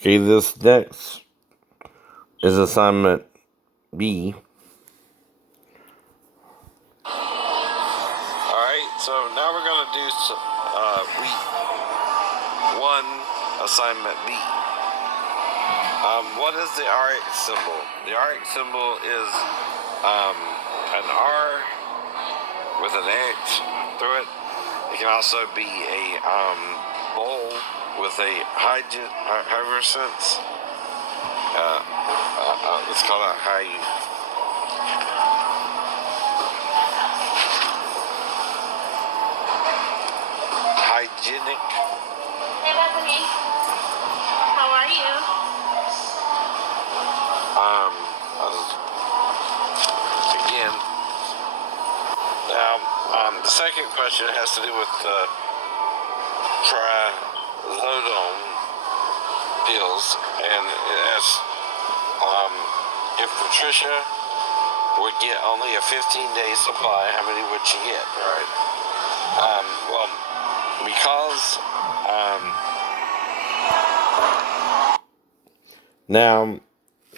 Okay, this next is assignment B. Alright, so now we're going to do week 1, assignment B. What is the RX symbol? The RX symbol is an R with an X through it. It can also be a bowl with a hydrosense. Let's call it hygienic. Hey Bethany, how are you? Again. Now, the second question has to do with trizodone pills, and it asks if Patricia would get only a 15-day supply, how many would she get? Right? Well, because Now,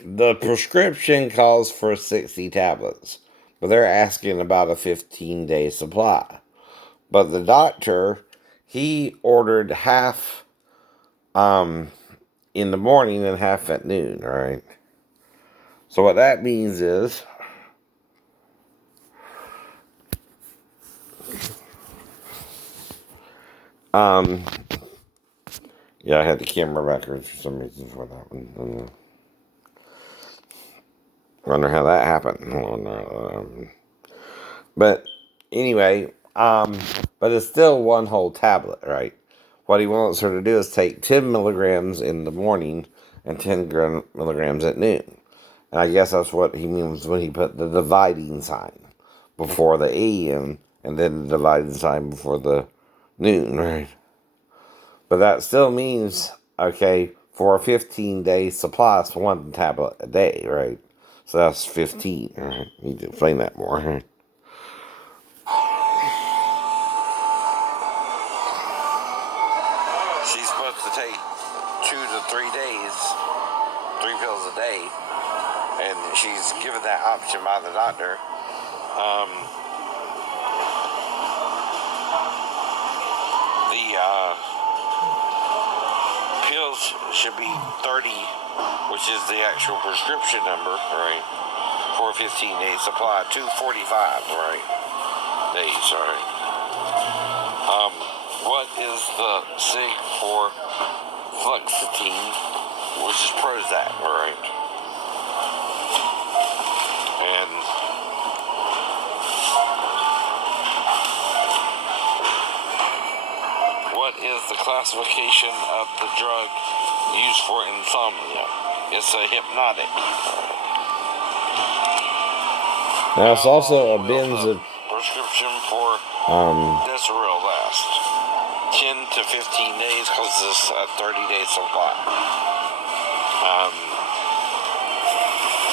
the prescription calls for 60 tablets, but they're asking about a 15-day supply. But the doctor, he ordered half in the morning and half at noon, right? So what that means is yeah, I had the camera backwards for some reason for that one. I wonder how that happened. But anyway, but it's still one whole tablet, right? What he wants her to do is take 10 milligrams in the morning and 10 milligrams at noon. And I guess that's what he means when he put the dividing sign before the AM and then the dividing sign before the noon, right? But that still means, okay, for a 15-day supply, it's one tablet a day, right? So that's 15, right? You need to explain that more, right? she's supposed to take 2 to 3 days, 3 pills a day, and she's given that option by the doctor. The pills should be 30, which is the actual prescription number, right? For a 15-day supply, 245, right? Days, right? What is the sig for fluoxetine, which is Prozac, right? And what is the classification of the drug used for insomnia? It's a hypnotic. Now it's also a benzo. Prescription for Deseril last 10 to 15 days because it's a 30-day supply.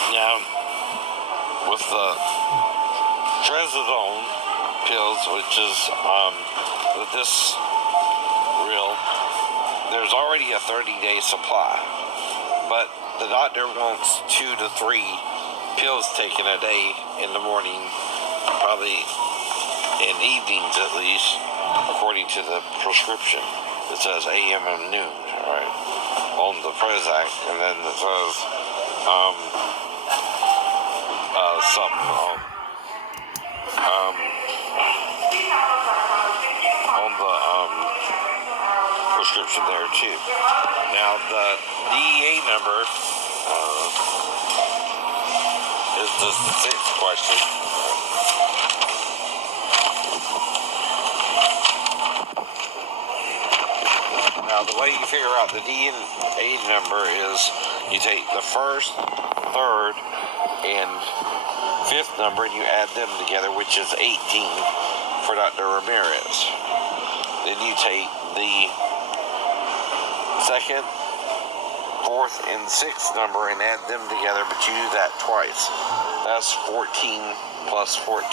Now, with the trazodone pills, which is this real, there's already a 30-day supply, but the doctor wants 2 to 3 pills taken a day in the morning, probably in evenings at least, according to the prescription. It says AM and noon, right, on the Prozac, and then it says something on the prescription there too. Now the DEA number is the 6th question. Now the way you figure out the DEA number is you take the first, third, and 5th number and you add them together, which is 18 for Dr. Ramirez. Then you take the 2nd, 4th, and 6th number and add them together, but you do that twice. That's 14 plus 14.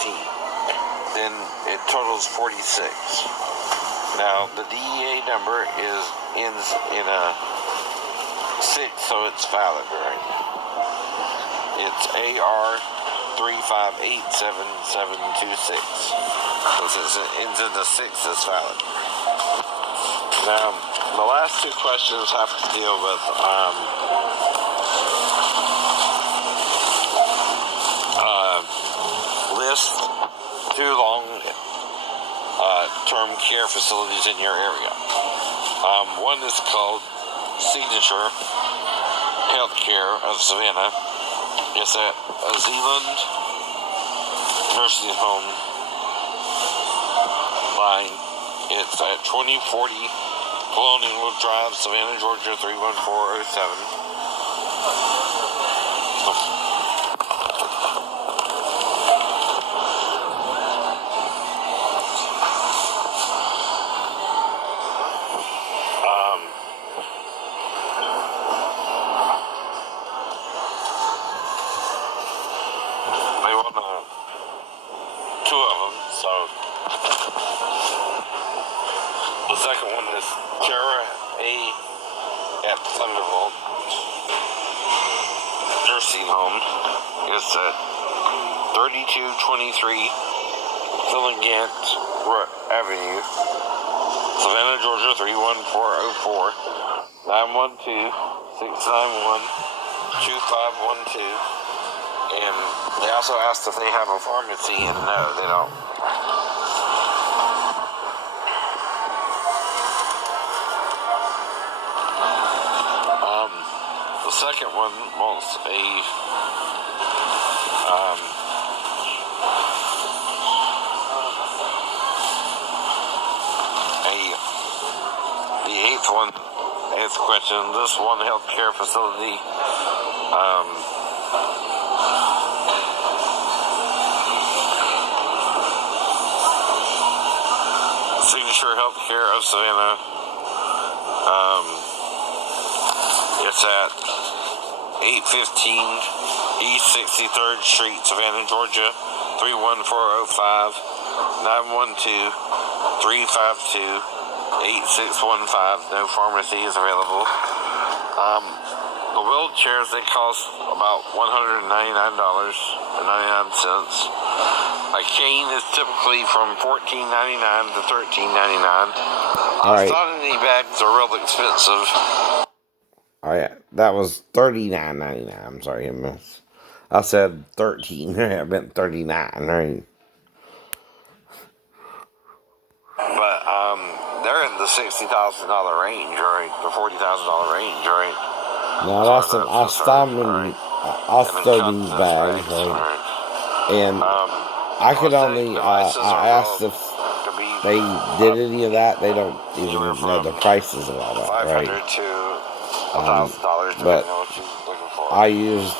Then it totals 46. Now the DEA number ends in a 6, so it's valid, right? It's AR 3587726. Since it ends in the 6, it's valid. Now, the last two questions have to deal with list 2 long-term care facilities in your area. One is called Signature Healthcare of Savannah. It's at Zealand Nursing Home line. It's at 2040 Colonial Drive, Savannah, Georgia 31407. They want 2 of them, so the second one is Tara A. at Thunderbolt Nursing Home. It's at 3223 Philingant Avenue, Savannah, Georgia 31404, 912-691-2512. And they also asked if they have a pharmacy, and no, they don't. The second one wants the eighth question. This one healthcare facility, Signature Healthcare of Savannah. It's at 815 East 63rd Street, Savannah, Georgia 31405, 912-352-8615. No pharmacy is available. The wheelchairs, they cost about $199.99. A cane is typically from $14.99 to $13.99. I thought any bags are real expensive. Oh yeah, that was $39.99. I'm sorry, I said 13. I meant 39. Right? But they're in the $60,000 range, right? The $40,000 range, right? No, that's an Ostomy, Ostomy bag, right? And I could only, I asked if they did any of that. They don't even know the prices of all that, right? $500 to $1,000, but what you're looking for. I used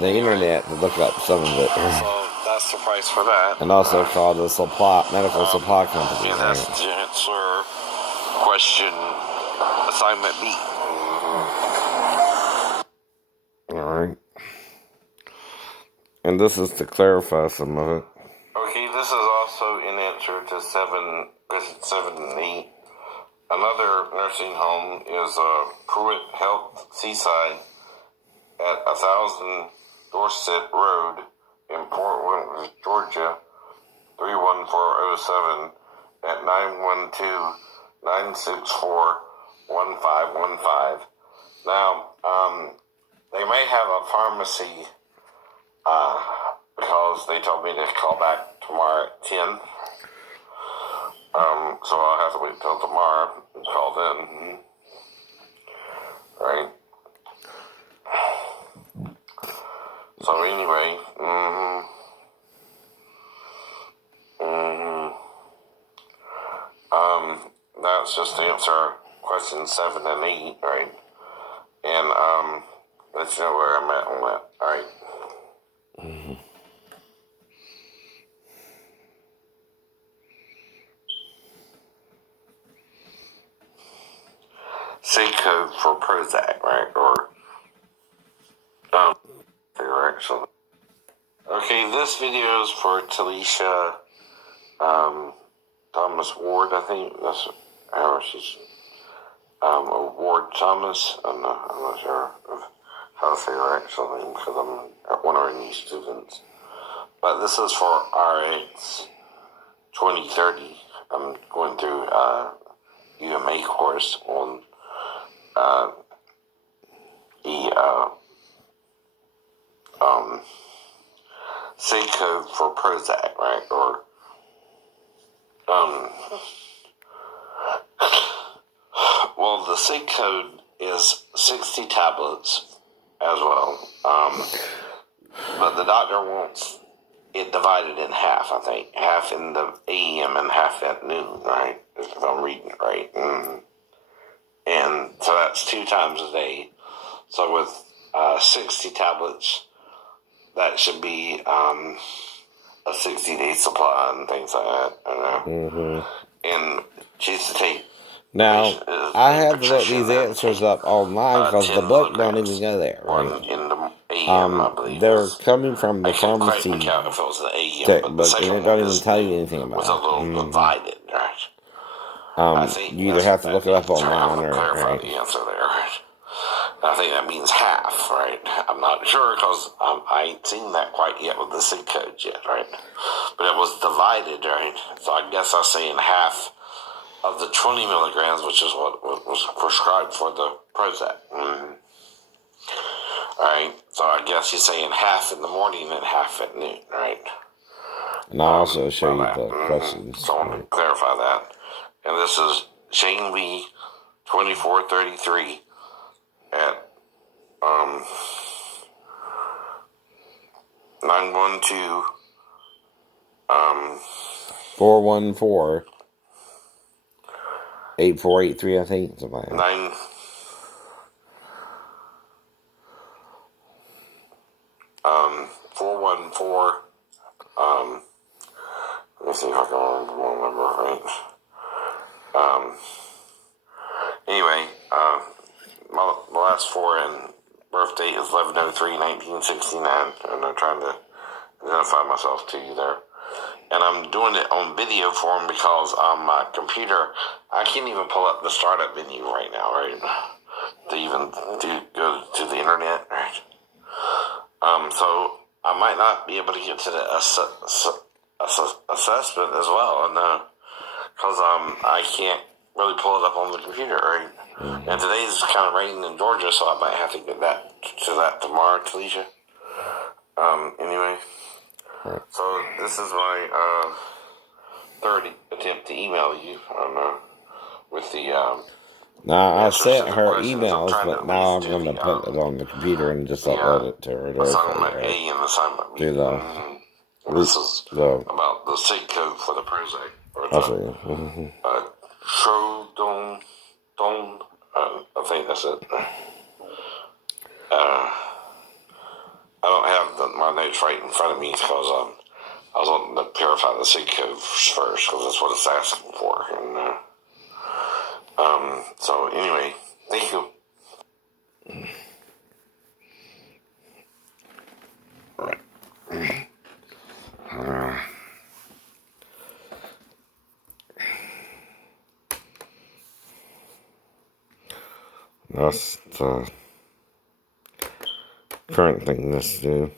the internet to look up some of it. So that's the price for that. And also called a medical supply company. And that's to answer question assignment B. Alright. And this is to clarify some of it. Okay, this is also in answer to 7 and 8. Another nursing home is Pruitt Health Seaside at 1000 Dorset Road in Port Wentworth, Georgia 31407 at 912-964-1515. Now, they may have a pharmacy because they told me to call back tomorrow at 10. So I'll have to wait till tomorrow and call then. Right? So anyway, that's just to answer questions 7 and 8, right? And let you know where I'm at on that. All right. C code for Prozac, right? Or actually. Okay, this video is for Talisha Thomas Ward. I think that's how she's Ward Thomas. I don't know. I'm not sure how to say their actual name because I'm one of our new students. But this is for RX 2030. I'm going through UMA course on the SIG code for Prozac, right? Or well, the SIG code is 60 tablets as well. But the doctor wants it divided in half, I think. Half in the AM and half at noon, right? If I'm reading it right. And so that's 2 times a day. So with 60 tablets, that should be a 60-day supply and things like that. And she used to take. Now, I have looked these and answers take, up online because 10 the book don't milligrams. even go there, right? One in the AM, I believe. They're coming from I the couldn't quite pharmacy make out if it was the AM, but the textbook, and second it don't one even is tell you noon anything with a about little it. divided, right? I think You either that's have what to look that it up means. Right? I'm online going to or, clarify right? the answer there. Right? I think that means half, right? I'm not sure because I ain't seen that quite yet with the SIG codes yet, right? But it was divided, right? So I guess I'm saying half of the 20 milligrams, which is what was prescribed for the Prozac. Alright, so I guess you're saying half in the morning and half at noon, right? And I'll also show you that. the questions. So I want to clarify that. And this is Shane Lee, 2433 at 912 414-8483, I think. Something like that. 9 414 let me see if I can remember the number right. Anyway, my last 4 and birth date is 11/03/1969, and I'm trying to identify myself to you there. And I'm doing it on video form because on my computer, I can't even pull up the startup menu right now, right? To even go to the internet, right? So I might not be able to get to the assessment as well, because I can't really pull it up on the computer, right? And today's kind of raining in Georgia, so I might have to get to that tomorrow, Talisha. Anyway, so this is my third attempt to email you with the Now, I answers to sent the her questions. I'm emails, trying to but at now least I'm do going to put it on the computer and just upload it to her directly, assignment right? A and assignment B. Do the, This is the, about the SIG code for the Prozac, or I'll the show you. Trodone, I think that's it. I don't have my notes right in front of me because I was wanting to purify the SIG code first because that's what it's asking for. And so anyway, thank you. That's the current thing this do.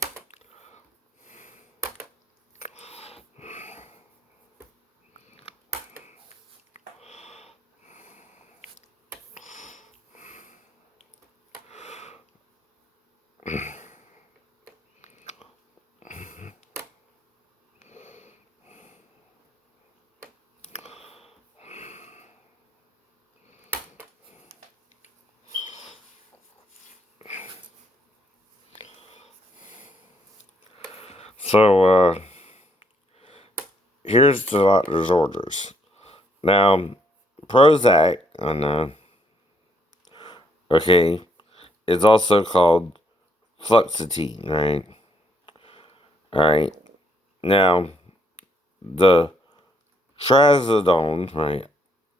So, here's the doctor's orders. Now, Prozac, I know, okay, is also called fluoxetine, right? Alright. Now, the trazodone, right?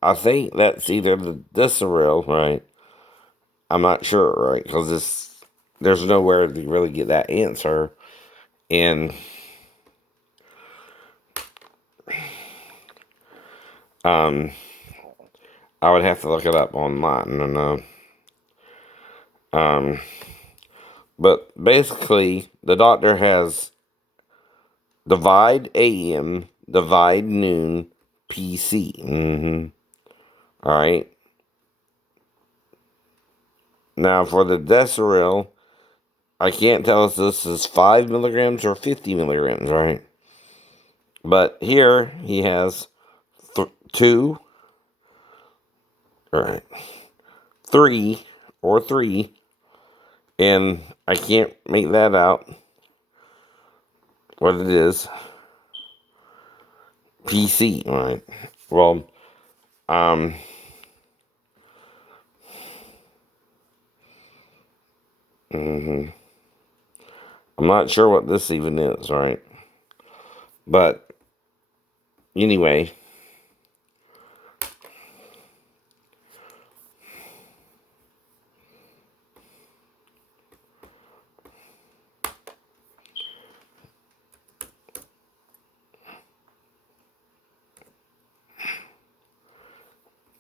I think that's either the Disaril, right? I'm not sure, right? Because there's nowhere to really get that answer. And I would have to look it up online. Um, but basically, the doctor has divide AM, divide noon, PC. All right. Now for the Desiril, I can't tell if this is 5 milligrams or 50 milligrams, right? But here he has two, all right, three, or three, and I can't make that out what it is. PC, all right. Well, um, I'm not sure what this even is, right? But anyway,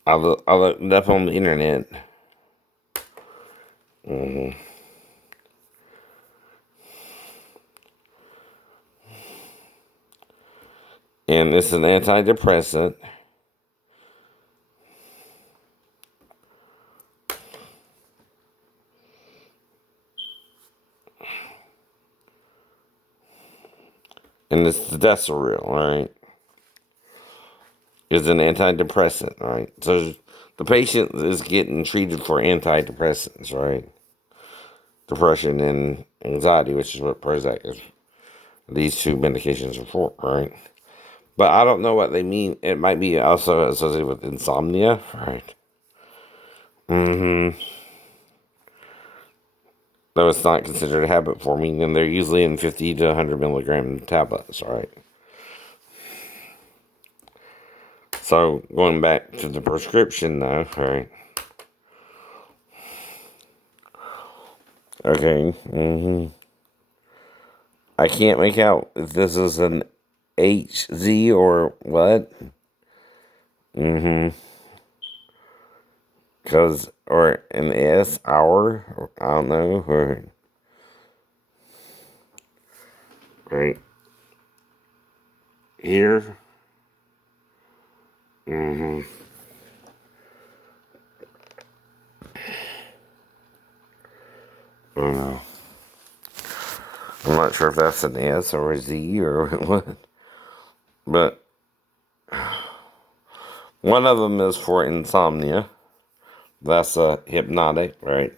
I looked it up on the internet. hmm And it's an antidepressant. And it's the Desiril, right? Is an antidepressant, right? So the patient is getting treated for antidepressants, right? Depression and anxiety, which is what Prozac is. These two medications are for, right? But I don't know what they mean. It might be also associated with insomnia, right? Though it's not considered a habit forming, and they're usually in 50 to 100 milligram tablets, right? So going back to the prescription, though, right? Okay. I can't make out if this is an HZ or what. Cause or an S hour, or I don't know, or right here. I don't know. I'm not sure if that's an S or a Z or what, but one of them is for insomnia. That's a hypnotic, right?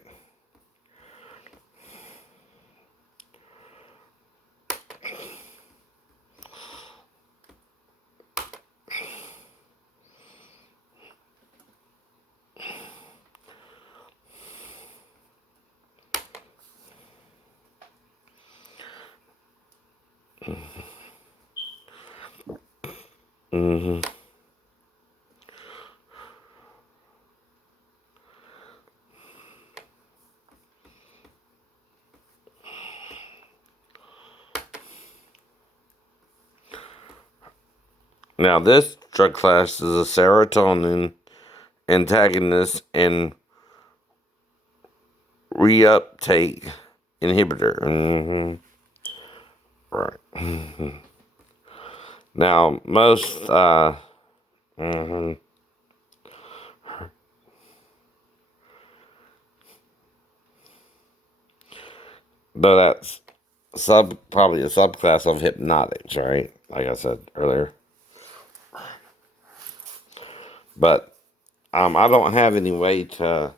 Now this drug class is a serotonin antagonist and reuptake inhibitor. Right. Now most though that's probably a subclass of hypnotics, right? Like I said earlier. But I don't have any way to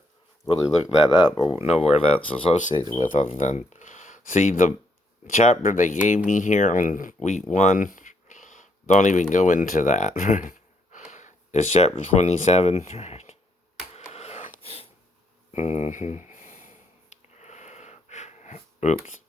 really look that up or know where that's associated with, other than see the chapter they gave me here on week 1. Don't even go into that. It's chapter 27. Oops.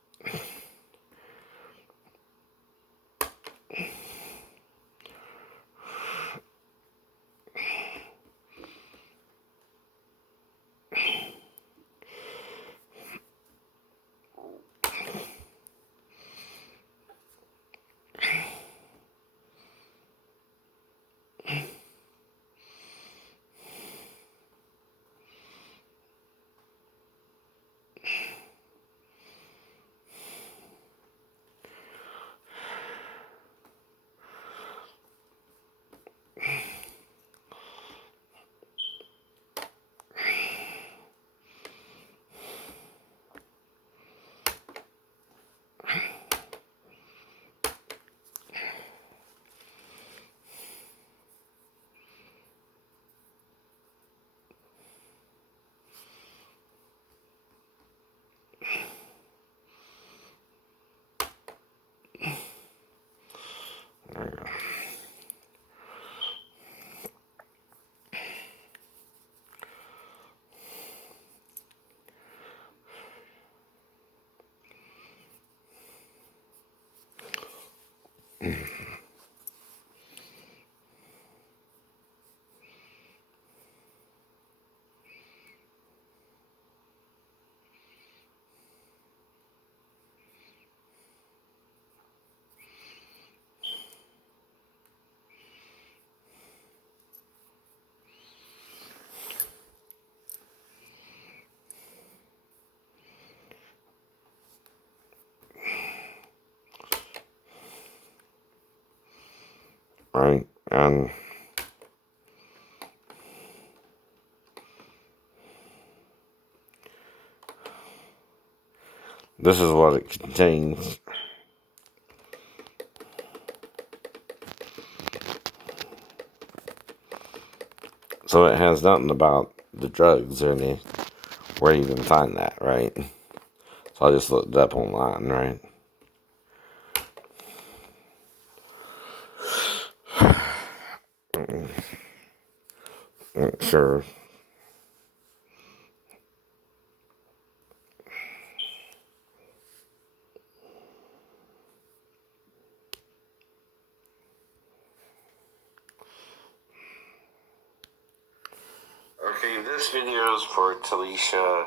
Right? And this is what it contains. So it has nothing about the drugs or any, where you can find that, right? So I just looked it up online, right? Sure. Okay, this video is for Talisha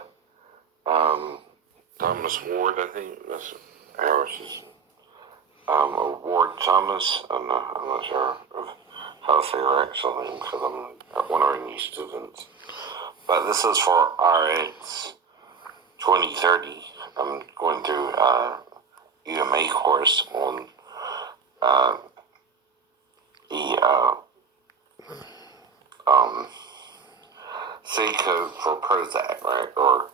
Thomas Ward, I think. That's how she's Ward Thomas. I'm not sure of how to say her actual name because I'm one of her new students. But this is for RX 2030. I'm going through UMA course on the C code for Prozac, right? Or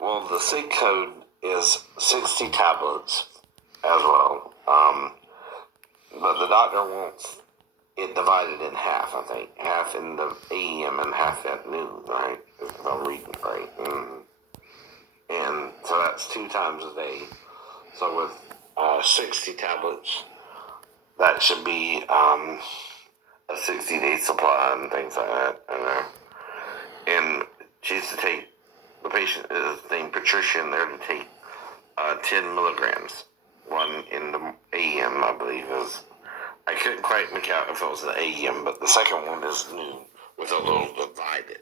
well, the C code is 60 tablets as well. But the doctor wants it divided in half, I think. Half in the AM and half at noon, right? If I'm reading right. And so that's 2 times a day. So with 60 tablets, that should be a 60-day supply and things like that. And she's to take, the patient is named Patricia, and they're to take 10 milligrams. One in the AM, I believe, is. I couldn't quite make out if it was the AM, but the second one is noon with a little divided.